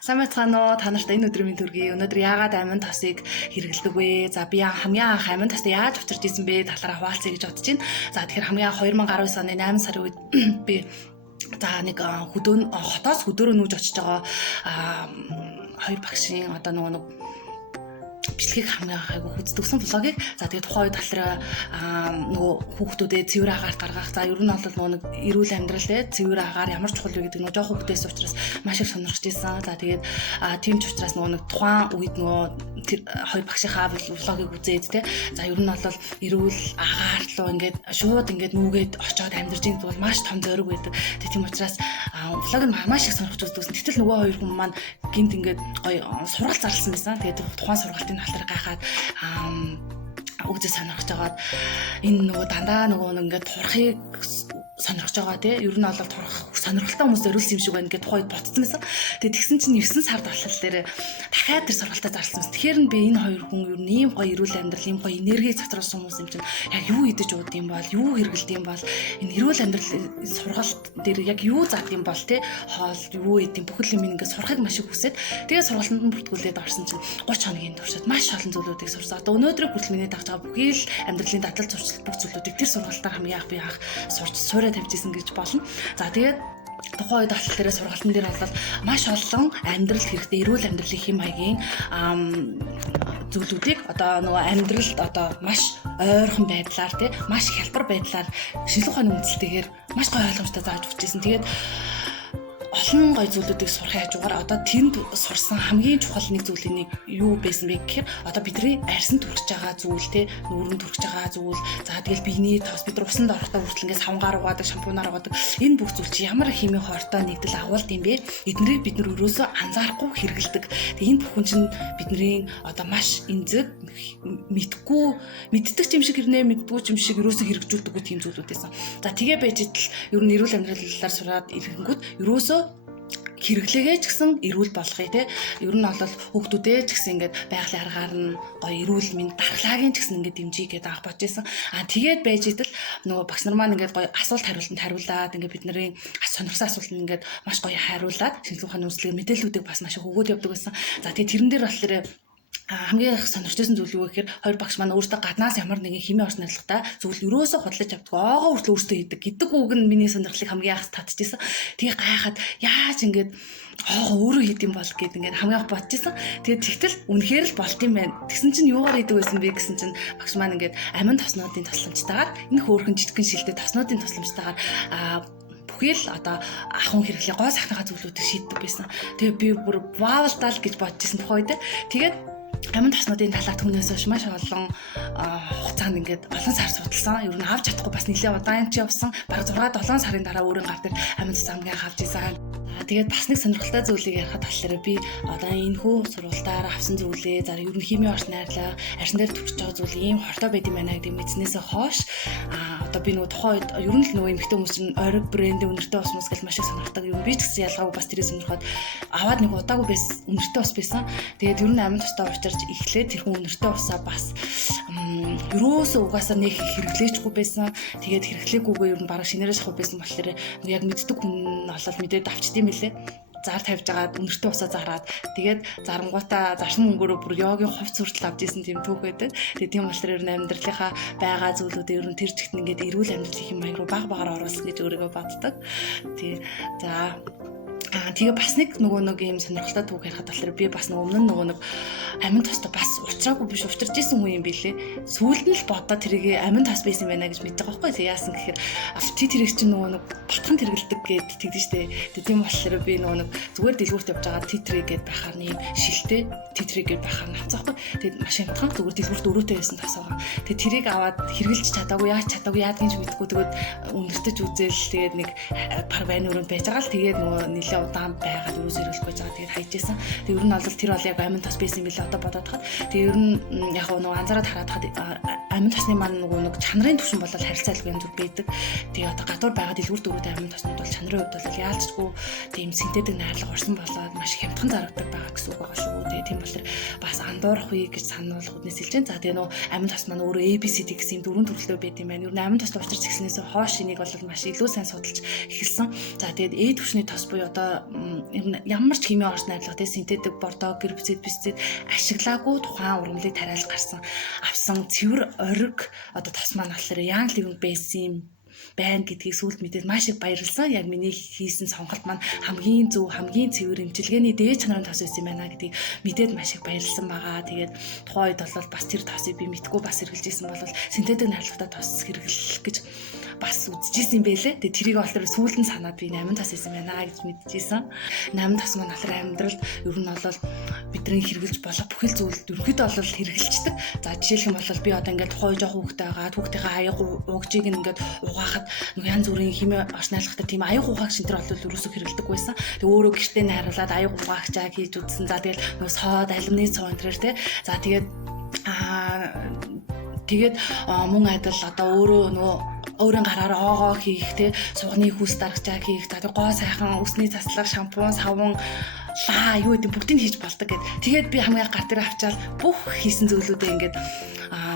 Сайн байцгаана уу? Та нарт энэ өдрийн төргий. Өнөөдөр яагаад амин тосыг хэрэглэдэг вэ? За би хамгийн анх амин тосыг яаж учирч исэн бэ? Талаараа хуваалцъя гэж бодож байна. За тэгэхээр хамгийн анх 2019 оны 8 сарын үед би нэг хотоос хөдөөрөө нүүж очиж байгаа хоёр багшийн одоо нэг бичлэгийг хамгийн анх үзтгсэн блогийг тэгээд тухайн үед талаар нөгөө хүүхдүүдэд цэвэр агаарт гаргах. За ер нь бол нэг эрүүл амьдрал цэвэр агаар ямар чухал вэ гэдэг нөгөө жоох хүүхдээс учраас маш их сонирхож байсан. За тэгээд тийм ч учраас нэг тухайн үед хоёр багшийнхаа блогийг үзээд за ер нь бол эрүүл агаар руу ингээд шууд ингээд нүгээд очиод амьдарч байгаа бол маш том зориг байдаг. Тийм учраас блог нь маш их сонирхож үзсэн. Гэтэл нөгөө хоёр хүн маань гинт ингээд гоё сургалт зарласан байсан. Тэгээд тухайн сургалтын талаар гайхаад үгдээ сонирхож байгаад энэ нөгөө дандаа ингээд турахыг сонирхож байгаа ер нь бол турах сонирхолтой хүмүүс зориулсан юм шиг байна гэдээ тухайд ботцсон байсан. Тэгээд тэгсэн чинь 9 сард болохоор дахиад тэр сургалтаа зарласан. Тэгэхээр би энэ хоёр хүн ер нь ийм гоё эрүүл амьдрал, ийм гоё энерги цогцолсон хүмүүс юм чинь яг юу идэж ууд юм бол, юу хэрэглэд юм бол, энэ эрүүл амьдрал сургалт дээр яг юу зад юм бол хоол юу идэм бүхэл юм ингээд сурахыг маш их хүсээд тэгээд сургалтанд нь бүртгүүлээд орсон чинь 30 хоногийн туршид маш олон зүйлүүдийг сурсан. Одоо өнөөдрийг хүртэл миний дагж байгаа бүхий л амьдралын дадал зурцлал бүх зүйлүүдийг тэр сургалтаар хамгийн анх сурч суурай тавьжсэн гэж болно. За тэгээд тухайн үед болохоор сургалтын дээр бол маш олон амьдралд хэрэгтэй эрүүл амьдралын хэм маягийн зүйлүүдийг одоо нөгөө амьдралд одоо маш ойрхон байдлаар маш хялбар байдлаар шинжлэх ухааны үндсэлтэйгээр маш гоё ойлгомжтой зааж өгчээсэн. Тэгээд олон гоё зүйлүүдийг сурах хажуугаар одоо тэнд сурсан хамгийн чухал нэг зүйлийн юу байсан бэ гэхээр одоо бидний арьсан түрхэж байгаа зүйл нүүрэн түрхэж байгаа зүйл за тэгэл биений тос бид усанд орохдоо хүртэл ингээд савнгаар угаадаг шампунаар угаадаг энэ бүх зүйл чи ямар химийн хортой нэгдэл агуулд юм бэ эднэрийг бид нар өрөөсөө анзаарахгүй хэрэгэлдэг. Тэгээ энэ бүхэн чинь бидний одоо маш эмзэг мэддэг юм шиг хэрнээ мэддгүй юм шиг өрөөсөө хэрэгжүүлдэг гэх тийм зүйлүүд байсан. За тэгээ байж идэл ер нь эрүүл амьдралаар сураад ирэнгүүт өрөөсөө хэрэглээгээ ч гэсэн эрүүл болгоё ер нь бол хүүхдүүдээ ч гэсэн ингээд байгалийн аргаар нь гоё эрүүл мэнд дархлаагийн ч гэсэн ингээд дэмжиж гээд авах бож байсан. Тэгээд байж идэл нөгөө багш нар маань ингээд гоё асуулт хариултанд хариулаад ингээд бидний сонирхсан асуултанд ингээд маш гоё хариулаад шинжлэх ухааны үндэслэгийн мэдээллүүдийг бас маш их өгөөд явдаг байсан. За тэгээд тэрэн дээр болохоор хамгийн их сонирхожсэн зүйл юу гэхээр хоёр багш маань өөртөө гаднаас ямар нэгэн химийн орчин харилцагтай зүйл өрөөсөө хөдлөж авдаг. Оогоо хүртэл өөртөө хийдэг гэдэг үг нь миний сонирхлыг хамгийн их татчихсан. Тэгээ гайхаад яаж ингэж оогоо өөрөө хийд юм бол гэд ингээд хамгийн их бодчихсан. Тэгээд тэгтэл үнэхээр л болт юм байна. Тэгсэн чинь юугаар хийдэг байсан бэ гэсэн чинь багш маань ингээд амин тоснуудын тусламжтайгаар энэ хөөрхөн жижигхэн шилдэг тоснуудын тусламжтайгаар бүхэл одоо ахын хэрэглээ гоо сахныхаа зүйлүүдийг шийддэг байсан. Тэгээ би бүр ваавалдаа л гэж бодчихсон тухай үед. Тэгээд амин тоснуудын талаар түүнээс хойш маш олон хугацаанд ингээд олон сар судалсан. Ер нь авч чадахгүй бас нэлээд удаан ч явсан. Бараг 6-7 сарын дараа өөрийн гар дээр амин тос амгийн авч ийсэн. Тэгээд бас нэг сонирхолтой зүйлийг ярихад болохоор би одоо энэ хүү сургалтаар авсан зүйлээ за ер нь химийн орчин найрлаа арьсан дээр төрж байгаа зүйл ийм хортой байд юм байна гэдэг мэдснээсээ хойш одоо би нөгөө тухайн үед ер нь л нөгөө эмэгтэй хүмүүс чинь ориг брендийн үнэртэй ус мус гэж маш их сонирхдаг юм. Би ч гэсэн ялгаагүй бас тэрийг сонирхоод аваад нэг удаагүй байсан үнэртэй ус байсан. Тэгээд ер нь амин тостой уучирч эхлээд тэр хүн үнэртэй усаа бас ерөөсөө угаасаа нэг хэрэглээчгүй байсан. Тэгээд хэрэглээгүйгээ ер нь бараг шинээрээ шахав байсан болохоор яг мэддэг хүн олол мэдээд авчдсан мэлээ. Зар тавьж агаад үнэртэй усаа зараад тэгээд зарангуудаа зарсан мөнгөөрөө бүр йогийн хувц хүртэл авч исэн тийм түүх байдаг. Тэгээд тийм болохоор ер нь амьдралынхаа байгаа зүйлүүдээ ер нь тэр чигт ингээд эрүүл амьдралын хэм маяг руу баг багаар оруулсан гэж өөрийгөө боддог. Тэгээ бас нэг ийм сонирхолтой түүх ярихад болохоор би бас өмнө амин тостой бас уучраагүй биш учирч исэн хүн юм билээ. Сүүлд нь л бодоод тэрийг амин тос байсан байна гэж мэддэг байхгүй. Тэгээ яасан гэхээр тэрийг чинь батхан тэргэлдэг гэд тэгдэж штэ. Тийм болохоор би зүгээр дэлгүүрт явж байгаа титрийг гэд байхаар нэм шилтэй титрийг гэд байхаар навцаахгүй. Тэгээд машин тхан зүгээр дэлгүүрт өрөөтэй байсан тасаагаа. Тэгээд тэрийг аваад хэрглэж чадаагүй яадгийн ч мэдгүй тэгээд үнэртэж үзээл тэгээд нэг пар байн өрөөнд байж байгаа л тэгээд нэлээ удаан байгаад өрөөс хэрэглэх гэж байгаа. Тэгээд хайжсэн. Тэгээд ер нь бол тэр бол яг амин тос байсан юм билээ одоо бодоод хаад. Тэгээд ер нь яг анзаараад хараад хаад амин тосны маань чанарын түвшин бол харилцаа алгүй юм зүг байдаг. Тэгээд одоо гадуур байгаа дэлгүүрт өрөөтэй амин тоснууд бол чанарын хувьд бол яалцгүй тийм синтетик найрлага орсон болоод маш хямдхан зарагддаг байгаа гэсэн үг байгаа шүү. Тэгээд тийм болохоор бас ядуурах вэ гэж сануулгаднаас хэлж байна. За тэгээ нөө амин тос маань өөрөө ABCD гэсэн юм 4 төрөлтэй байт юм байна. Ер нь амин тос уучрч эхлснээс хойш энийг бол маш илүү сайн судалж эхэлсэн. За тэгээд A түвшний тос буюу одоо ер нь ямар ч химийн орц найрлага тэгээ синтетик бордоо, гербицид, пестицид ашиглаагүй тухайн ургамлыг тариалж авсан цэвэр ориг одоо тос маань болохоор Young Living байсан байна гэдгийг сүүлд мэдээд маш их баярлсан. Яг миний хийсэн сонголт маань хамгийн зөв, хамгийн цэвэр эмчилгээний дээд чанарын тос байсан юм байна гэдгийг мэдээд маш их баярлсан байгаа. Тэгээд тухайн үед бол бас тэр тосыг би мэдгүй бас хэрэгжилж исэн бол синтетик найрлагатай тос хэрэглэх гэж бас үзчихсэн юм байлээ. Тэгээд тэрийг болохоор сүүлд нь санаад би 8 тос байсан байна гэж мэдчихсэн. 8 тос маань болохоор амьдралд ер нь бол бидний хэрэгжилж болох бүхэл зүйлд ерөнхийдөө бол хэрэгжилждэг. За жишээлх юм бол би одоо ингээд тухайн жоох хүүхдээ байгаа хүүхдийнхээ аяг угжийг ингээд угаахад нэг янз бүрийн химийн орц найрлагатай тийм аяг угаагч энэ төр бол ерөөсөө хэрэгэлдэг байсан. Тэг өөрөө гэртээ найруулад аяг угаагчаа хийж үзсэн. За тэгэл нөгөө сод, алюминий цоо энэ төр тий. За тэгээд мөн адил одоо өөрөө нөгөө өөрийн гараар оогоо хийх те сугны хүүс дарагчаа хийх за гоо сайхан өсний заслаг шампунь савн лаа юу гэдэг бүгдийг хийж болдог гэд. Тэгээд би хамгийн гар дээр авчаал бүх хийсэн зүйлүүдээ ингээд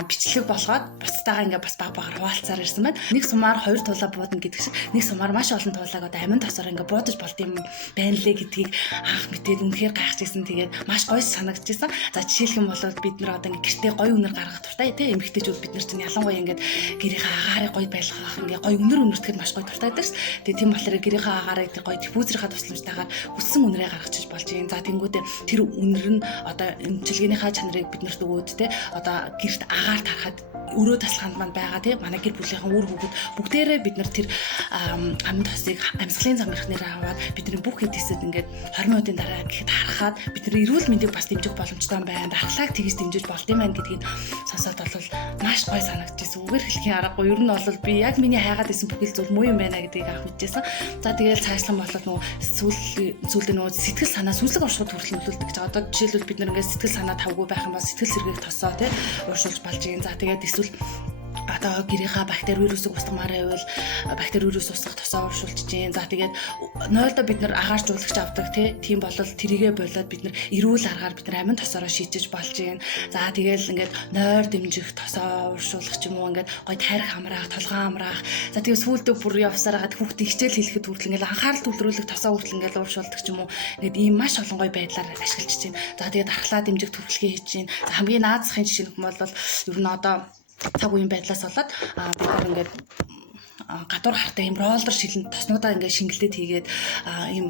бичлэг болгоод бусдаагаа ингээд бас баг багаар хуваалцаар ирсэн байна. Нэг сумаар 2 тулаа буудна гэдэг шиг нэг сумаар маш олон тулааг одоо амин тосоор ингээд буудаж болд юм байна лээ гэдгийг анх мэдээд үнэхээр гайхажсэн. Тэгээд маш гоё санагдчихсан. За жишээлх юм бол бид нар одоо ингээд гэртээ гоё үнэр гаргах туртай те эмэгтэйчүүд бид нар чинь ялангуяа ингээд гэрийнхээ агаарыг гоё байлгах ингээд гоё үнэр үнэртгэхэд маш гоё туртай дээрс. Тэгээд тийм болохоор гэрийнхээ агаарыг тэр гоё диффузерийнхаа тусламжтайгаар хүссэн үнэрээ гаргачих болж юм. За тэнгуүдээ тэр үнэр нь одоо эмчилгээнийхаа чанарыг биднэрт өгөөд те одоо гэрт агаар тарахад өрөө таслаханд манд байгаа тийм манай гэр бүлийнхэн үр хүүхэд бүгдээрээ бид нар тэр амин тосыг амьсгалын зам эрхнээр аваад бидний бүх эдисэд ингээд 20 минутын дараа гэхэд харахад бидний эрүүл мэндийг бас дэмжих боломжтой байна. Дархлааг тэгж дэмжиж болд юм байна гэдгийг сонсоод бол маш гоё санагдчихсэн. Үгээр хэлхийн аргагүй. Ер нь бол би яг миний хайгаад исэн бүхэл зүйл муу юм байна гэдгийг анх мэдчихсэн. За тэгэл цаашлан болоод нөгөө сүүлдээ нөгөө сэтгэл санаа сүнслэг оршихуйд хүртэл нөлөөлдөг гэж. Одоо жишээлбэл бид нар ингээд сэтгэл санаа тавгүй байх юм бол сэтгэл сэргийг тосоо тий ууршуулж болж юм. За тэгээд эсвэл одоо гэрийнхаа бактери вирусыг устгамаар байвал бактери вирус устгах тосоо ууршуулж чинь. За тэгээд нойлдо бид нар агааржуулагч авдаг тийм болол тэрийгэ болоод бид нар эрүүл аргаар бид нар амин тосороо шийдэж болж юм. За тэгээд ингээд нойр дэмжих тосоо ууршуулах ч юм уу ингээд гоё тайрах амраах, толгоо амраах. За тэгээд сүүлдээ бүр явсараад хүүхдээ хичээл хэлэхэд хүртэл ингээд анхаарал төвлөрүүлэх тосоо хүртэл ингээд ууршуулдаг ч юм уу. Ингээд ийм маш олон гоё байдлаар ашиглаж чинь. За тэгээд дархлаа дэмжих төрөлхөө хийж чинь. За хамгийн наазахын жишээ нь бол ер нь одоо цаг үеийн байдлаас болоод бид нар ингээд гадуур хартай юм роллер шилэн тоснуудаа ингээд шингэлдэд хийгээд ийм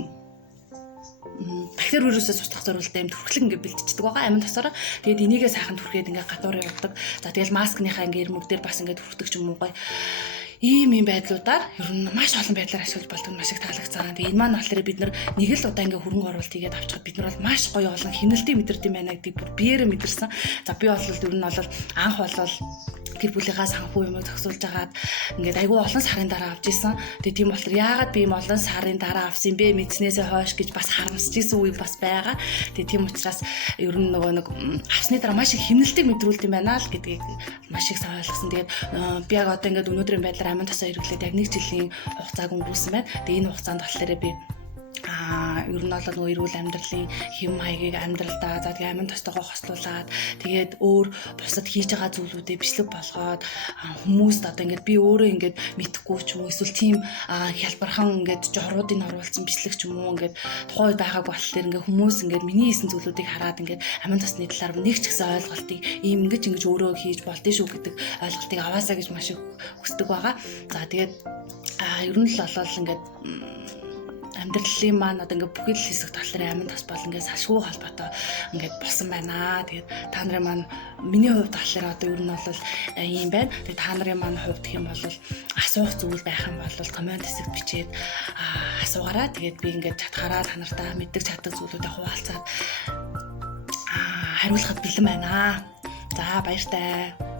бактери вирусээс устгах зорилттой юм төрхлөг ингээд бэлтждэг байгаа амин тосороо. Тэгээд энийгээ сайхан түрхээд ингээд гадуур явдаг. За тэгэл маскныхаа ингээд ирмэг дээр бас ингээд хүрдэг ч юм уу гоё. Ийм байдлуудаар ер нь маш олон байдлаар ашиглаж болдог нь маш их таалагдсан. Тэгээ энэ маань болохоор бид нар нэг л удаа ингээ хөрөнгө оруулалт хийгээд авчихад бид нар бол маш гоё олон хэмнэлтийг мэдэрдэг байна гэдгийг бүр биеэрээ мэдэрсэн. За би бол ер нь бол анх болол гэр бүлийнхаа санхүү юмыг зохицуулж агаад ингээд айгүй олон сарын дараа авч исэн. Тэгээ тийм болохоор яагаад би ийм олон сарын дараа авсан бэ мэдснээсээ хойш гэж бас харамсаж исэн үе бас байгаа. Тэгээ тийм учраас ер нь нөгөө нэг авсны дараа маш их хэмнэлтийг мэдрүүлдэг юм байна л гэдгийг маш их сайн ойлгосон. Тэгээд би яг одоо ингээд өнөөдрийн байдлаар амин тосоо хэрэглээд яг 1 жилийн хугацааг өнгөрүүлсэн байна. Тэгээ энэ хугацаанд болохоор би ер нь бол нөгөө эрүүл амьдралын хэм маягийг амьдралдаа за тэгээ амин тостойгоо хослуулад тэгээд өөр бусад хийж байгаа зүйлүүдээ бичлэг болгоод хүмүүст одоо ингээд би өөрөө ингээд мэдхгүй ч юм уу эсвэл тийм хялбархан ингээд жоруудыг оруулсан бичлэг ч юм уу ингээд тухайн үед байгааг болохоор ингээд хүмүүс ингээд миний хийсэн зүйлүүдийг хараад ингээд амин тосны талаар нэг ч гэсэн ойлголтыг ийм ингэж өөрөө хийж болдсон шүү гэдэг ойлголтыг аваасаа гэж маш их хүсдэг байгаа. За тэгээд ер нь л болол ингээд амьдралын маань одоо ингээд бүхэл хэсэг талаар амин тос бол ингээд салшгүй холбоотой ингээд болсон байна. Тэгээд та нарын маань миний хувьд болохоор одоо ер нь бол ийм байна. Тэгээд та нарын маань хувьд гэх юм бол асуух зүйл байх юм бол комент хэсэгт бичээд асуугаараа. Тэгээд би ингээд чадхаараа та нартаа мэддэг чаддаг зүйлүүдээ хуваалцаад хариулахад бэлэн байна. За баяртай.